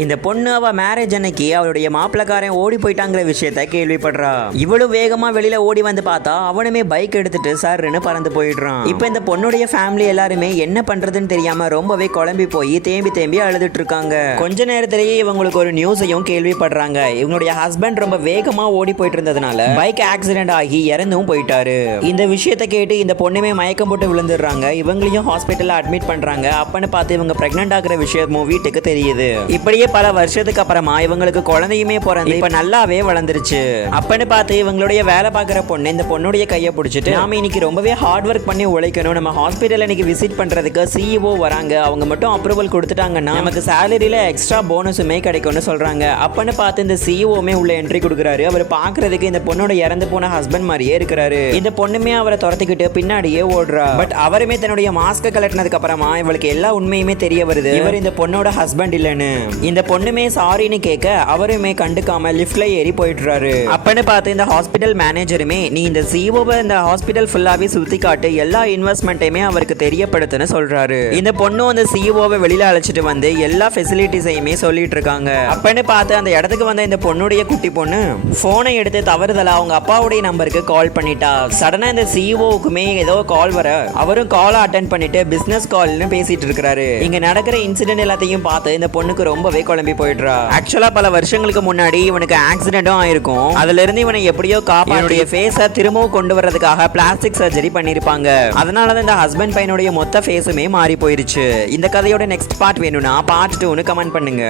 இந்த பொண்ணு அவ மேரேஜ் அன்னைக்கு அவளுடைய மாப்பிளக்காரன் ஓடி போயிட்டாங்கிற விஷயத்த கேள்விப்படுறா. இவளும் வேகமா வெளியில ஓடி வந்து பார்த்தா அவனுமே பைக் எடுத்துட்டு சர்ன்னு பறந்து போயிடுறான். இப்ப இந்த பொண்ணுடைய ஃபேமிலி எல்லாருமே என்ன பண்றதுன்னு தெரியாம ரொம்பவே குழம்பி போய் தேம்பி அழுதுட்டு இருக்காங்க. கொஞ்ச நேரத்திலேயே இவங்களுக்கு ஒரு நியூஸையும் கேள்விப்படுறாங்க. இவங்களுடைய ஹஸ்பண்ட் ரொம்ப வேகமா ஓடி போயிட்டு இருந்ததுனால பைக் ஆக்சிடென்ட் ஆகி இறந்தும் போயிட்டாரு. இந்த விஷயத்த கேட்டு இந்த பொண்ணுமே மயக்கம் போட்டு விழுந்துடுறாங்க. இவங்களையும் ஹாஸ்பிட்டல்ல அட்மிட் பண்றாங்க. அப்பன்னு பார்த்து இவங்க பிரெக்னென்ட் ஆகிற விஷயமும் வீட்டுக்கு தெரியுது. இப்படியே பல வருஷத்துக்கு அப்புறமா இவங்களுக்கு குழந்தையுமே பிறந்து இப்ப நல்லாவே வளர்ந்துருச்சு. அப்பன்னு பார்த்து இவங்களுடைய வேலை பார்க்குற பொண்ணு இந்த பொண்ணுடைய கையை பிடிச்சிட்டு நாம இன்னைக்கு ரொம்பவே ஹார்ட் ஒர்க் பண்ணி உழைக்கணும், நம்ம ஹாஸ்பிட்டல் இன்னைக்கு விசிட் பண்றதுக்கு சிஇஓ வராங்க, அவங்க மட்டும் அப்ரூவல் கொடுத்துட்டாங்கன்னா நமக்கு சேலரியில எக்ஸ்ட்ரா போனஸுமே கிடைக்கும்னு சொல்றாங்க. அப்பன்னு பார்த்து இந்த சிஇஓமே உள்ள என்ட்ரி கொடுக்குறாரு. அவர் பாக்குறதுக்கு இந்த பொண்ணோட இறந்து போன ஹஸ்பண்ட் மாதிரியே இருக்கிறாரு. இந்த பொண்ணுமே அவரை துரத்திக்கிட்டு பின்னாடியே ஓடுறா. பட் அவருமே தன்னுடைய மாஸ்க் கலட்டினதுக்கு அப்புறமா இவளுக்கு எல்லா உண்மையுமே தெரிய வருது, இவர் இந்த பொண்ணோட ஹஸ்பண்ட் இல்லைன்னு. இந்த பொண்ணுமே சாரின்னு கேட்க அவருமே கண்டுக்காம லிஃப்ட்ல ஏறி போயிடுறாரு. அப்பன்னு பார்த்து இந்த ஹாஸ்பிட்டல் மேனேஜருமே நீ இந்த சிஓவை இந்த ஹாஸ்பிட்டல் ஃபுல்லாவே சுத்தி காட்டு, எல்லா இன்வெஸ்ட்மெண்ட்டையுமே அவருக்கு தெரியப்படுத்துன்னு சொல்றாரு. இந்த பொண்ணு அந்த சிஓவை வெளியில அழைச்சிட்டு வந்து எல்லா ஃபெசிலிட்டிஸையுமே சொல்லிட்டு இருக்காங்க. அப்பன்னு பார்த்து அந்த இடத்துக்கு வந்த இந்த பொண்ணுடைய குட்டி பொண்ணு போனை எடுத்து தவறுதலா அவங்க அப்பாவுடைய நம்பருக்கு கால் பண்ணிட்டா. சடனா இந்த சிஓவுக்குமே ஏதோ கால் வர அவரும் காலை அட்டென்ட் பண்ணிட்டு பிசினஸ் கால்னு பேசிட்டு இருக்காரு. இங்க நடக்கிற இன்சிடென்ட் எல்லாத்தையும் பார்த்து இந்த பொண்ணுக்கு ரொம்பவே குழம்பி போயிடுறா. ஆக்சுவலா பல வருஷங்களுக்கு முன்னாடி இவனுக்கு ஆக்சிடென்ட்டும் ஆயிருக்கும். அதுல இருந்து இவனை எப்படியோ காப்பாற்றிய ஃபேஸை திரும்பவும் கொண்டு வரதுக்காக பிளாஸ்டிக் சர்ஜரி பண்ணிருப்பாங்க. அதனால இந்த ஹஸ்பண்ட் பையனுடைய மொத்த ஃபேஸுமே மாறி போயிருச்சு. இந்த கதையோட நெக்ஸ்ட் பார்ட் வேணும்னா பார்ட் 2னு கமெண்ட் பண்ணுங்க.